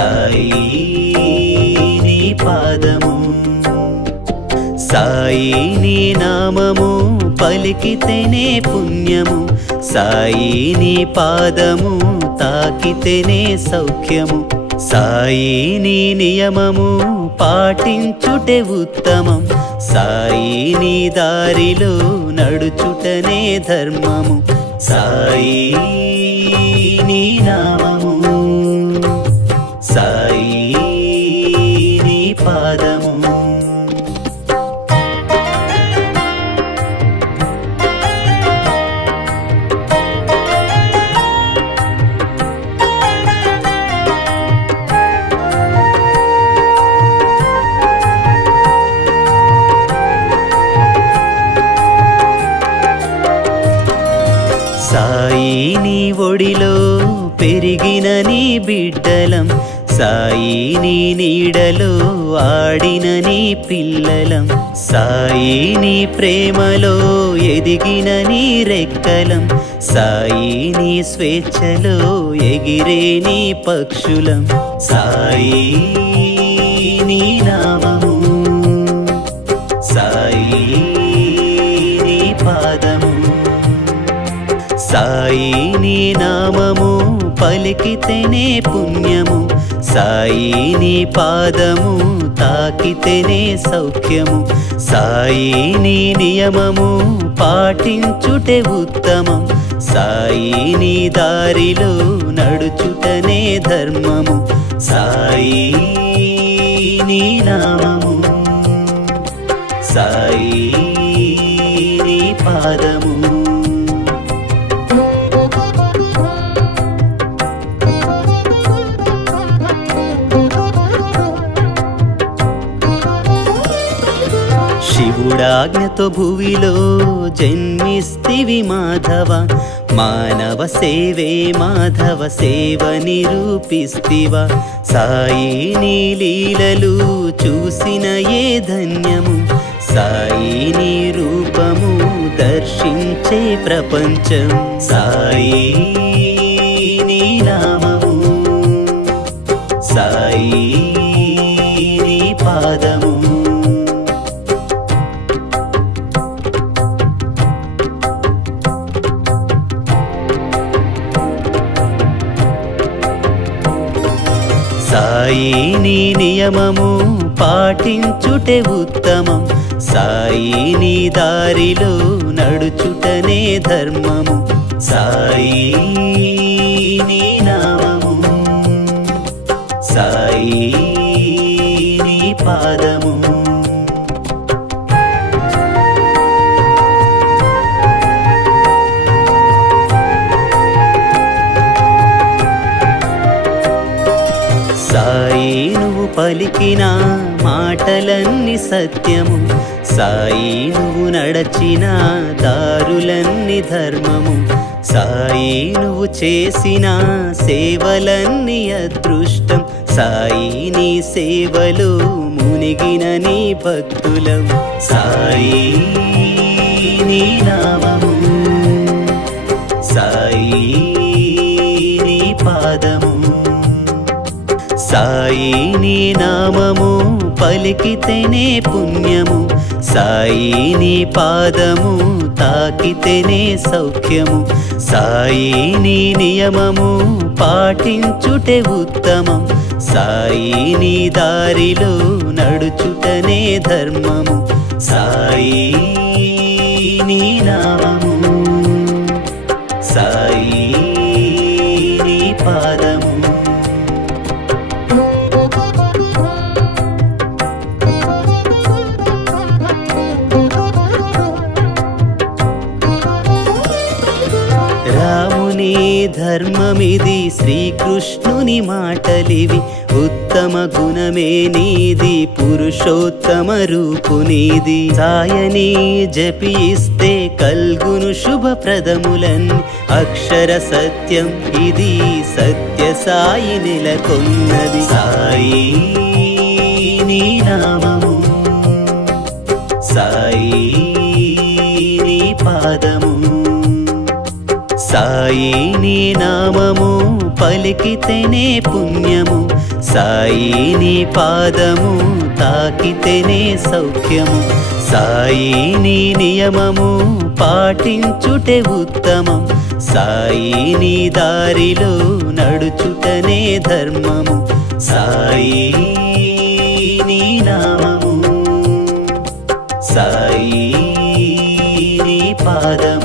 సాయి నీ పాదము సాయి నీ నామము పలికితేనే పుణ్యము సాయి నీ పాదము తాకితేనే సౌఖ్యము సాయి నీ నియమము పాటించుటే ఉత్తమం సాయి నీ దారిలో నడుచుటనే ధర్మము సాయి నీ నామము సాయి నీ పాదము సాయి నీ ఒడిలో పెరిగిన నీ బిడ్డలం సాయి నీ నీడలో ఆడిన నీ పిల్లలం సాయి నీ ప్రేమలో ఎదిగిన నీ రెక్కలం సాయి నీ స్వేచ్ఛలో ఎగిరే నీ పక్షులం సాయి నీ నామము సాయి నీ పాదము సాయి నీ నామము పలికితేనే పుణ్యము సాయి నీ పాదము తాకితేనే సౌఖ్యము సాయి నీ నియమము పాటించుటే ఉత్తమం సాయి నీ దారిలో నడుచుటనే ధర్మము సాయి నీ నామము సాయి నీ పాదము శివుడాజ్ఞతో భువిలో జన్మిస్తివి మాధవ మానవ సేవే మాధవ సేవ నిరూపిస్తివా సాయి నీ లీలలు చూసిన ఏ ధన్యము సాయి నీ రూపము దర్శించే ప్రపంచం సాయి నీ నామము సాయి నీ పాదము సాయి నీ నియమము పాటించుటే ఉత్తమం సాయి నీ దారిలో నడుచుటనే ధర్మము సాయి నీ నామము సాయి నీ పాదము సాయి నువ్వు పలికిన మాటలన్నీ సత్యము సాయి నువ్వు నడచిన దారులన్నీ ధర్మము సాయి నువ్వు చేసిన సేవలన్నీ అదృష్టం సాయి నీ సేవలో మునిగిన నీ భక్తులం సాయి నీ నామము సాయి నీ పాదము సాయి నీ నామము పలికితేనే పుణ్యము సాయి నీ పాదము తాకితేనే సౌఖ్యము సాయి నీ నియమము పాటించుటే ఉత్తమం సాయి నీ దారిలో నడుచుటనే ధర్మము సాయి నీ నామము సాయి నీ పాదము రాముని ధర్మమిది శ్రీకృష్ణుని మాటలివి ఉత్తమ గుణమే నీది పురుషోత్తమ రూపు నీది సాయని జపిస్తే కల్గును శుభప్రదములన్ అక్షర సత్యం ఇది సత్య సాయి నెలకొన్నది సాయి నీ నామము సాయి నీ పాదము సాయి నీ నామము పలికితేనే పుణ్యము సాయి నీ పాదము తాకితేనే సౌఖ్యము, సాయి నీ నియమము పాటించుటే ఉత్తమం, సాయి నీ దారిలో నడుచుటనే ధర్మము, సాయి నీ నామము, సాయి నీ పాదము.